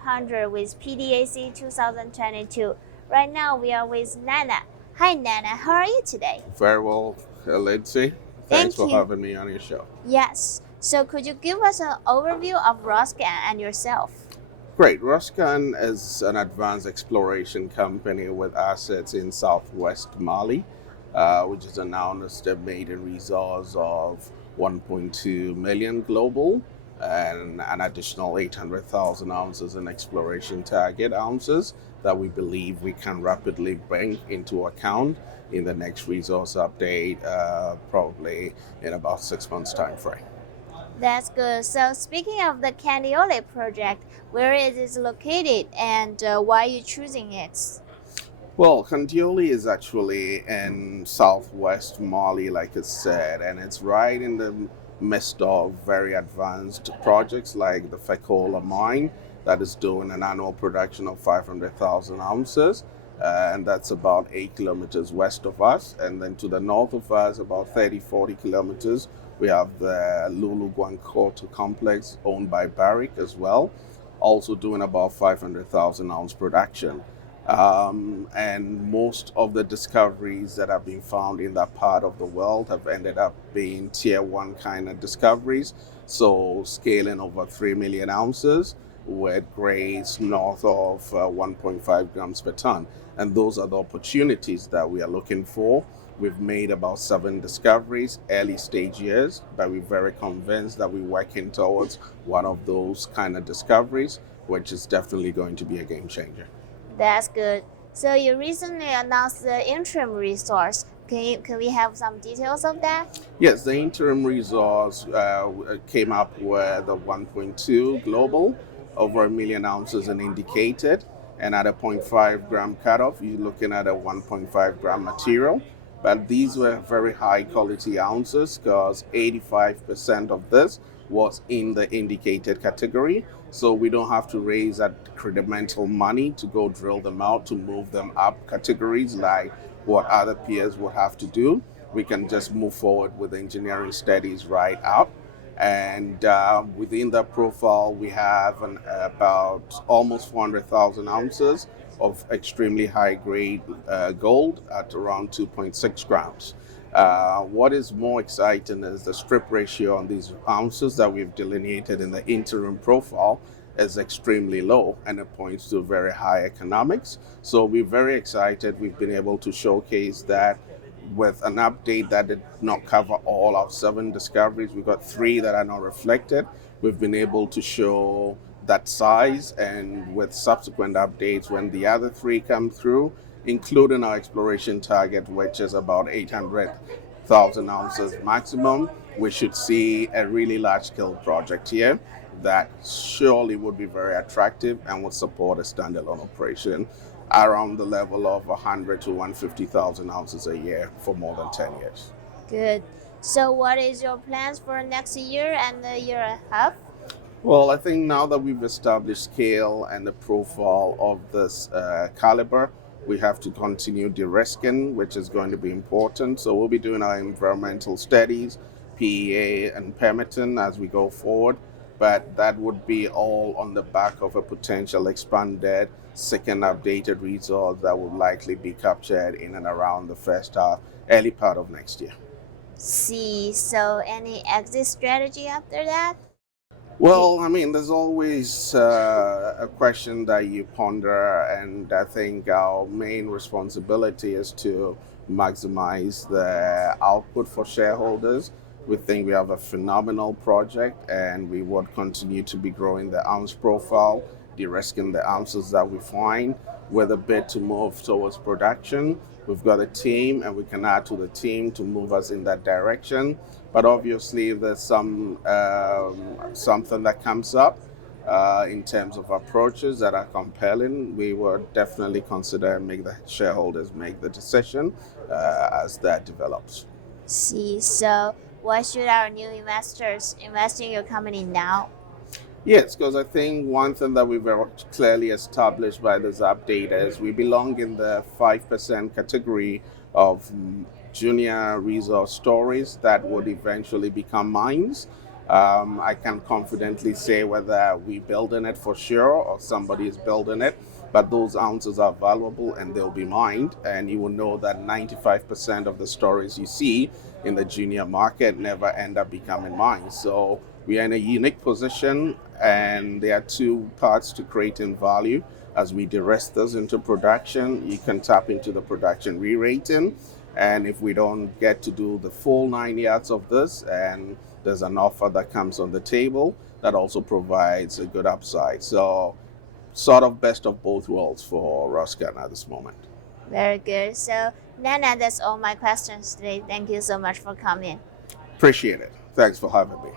500 with PDAC 2022. Right now we are with Nana. Hi Nana, how are you today? Very well, Lindsay. Thanks for having me on your show. Yes. So could you give us an overview of Roscan and yourself? Great. Roscan is an advanced exploration company with assets in southwest Mali, which is an estimated resource of 1.2 million global and an additional 800,000 ounces in exploration target ounces that we believe we can rapidly bring into account in the next resource update, probably in about 6 months time frame. That's good. So speaking of the Candiole project, where is it located and why are you choosing it? Well, Candiole is actually in southwest Mali, like I said, and it's right in the midst of very advanced projects like the Fekola mine that is doing an annual production of 500,000 ounces. And that's about 8 kilometers west of us. And then to the north of us, about 30-40 kilometers, we have the Lulu Guancoto complex owned by Barrick as well, also doing about 500,000 ounce production. And most of the discoveries that have been found in that part of the world have ended up being tier 1 kind of discoveries, so scaling over 3 million ounces with grades north of 1.5 grams per ton. And those are the opportunities that we are looking for. We've made about 7 discoveries, early stage years, but we're very convinced that we're working towards one of those kind of discoveries, which is definitely going to be a game changer. That's good. So you recently announced the Interim Resource. Can we have some details of that? Yes, the Interim Resource came up with a 1.2 global, over 1 million ounces in indicated, and at a 0.5 gram cutoff, you're looking at a 1.5 gram material. But these were very high quality ounces because 85% of this was in the indicated category. So we don't have to raise that incremental money to go drill them out to move them up categories like what other peers would have to do. We can just move forward with engineering studies right up. And within that profile, we have about almost 400,000 ounces of extremely high grade gold at around 2.6 grams. What is more exciting is the strip ratio on these ounces that we've delineated in the interim profile is extremely low, and it points to very high economics. So we're very excited. We've been able to showcase that with an update that did not cover all our 7 discoveries. We've got 3 that are not reflected. We've been able to show that size, and with subsequent updates when the other 3 come through, including our exploration target, which is about 800,000 ounces maximum, we should see a really large-scale project here that surely would be very attractive and would support a standalone operation around the level of 100 to 150,000 ounces a year for more than 10 years. Good. So what is your plans for next year and the year and a half? Well, I think now that we've established scale and the profile of this caliber, we have to continue de-risking, which is going to be important. So we'll be doing our environmental studies, PEA and permitting as we go forward. But that would be all on the back of a potential expanded second updated resource that would likely be captured in and around the first half, early part of next year. See, so any exit strategy after that? Well, I mean, there's always a question that you ponder, and I think our main responsibility is to maximize the output for shareholders. We think we have a phenomenal project, and we would continue to be growing the ounce profile, de-risking the ounces that we find with a bid to move towards production. We've got a team, and we can add to the team to move us in that direction. But obviously, if there's something that comes up in terms of approaches that are compelling, we would definitely consider and make the shareholders make the decision as that develops. See, so why should our new investors invest in your company now? Yes, because I think one thing that we've very clearly established by this update is we belong in the 5% category of junior resource stories that would eventually become mines. I can confidently say whether we're building it for sure or somebody is building it, but those ounces are valuable and they'll be mined, and you will know that 95% of the stories you see in the junior market never end up becoming mines. So we are in a unique position, and there are two parts to creating value. As we de-risk this into production, you can tap into the production re-rating, and if we don't get to do the full 9 yards of this, and there's an offer that comes on the table, that also provides a good upside. So sort of best of both worlds for Roscan at this moment. Very good. So, Nana, that's all my questions today. Thank you so much for coming. Appreciate it. Thanks for having me.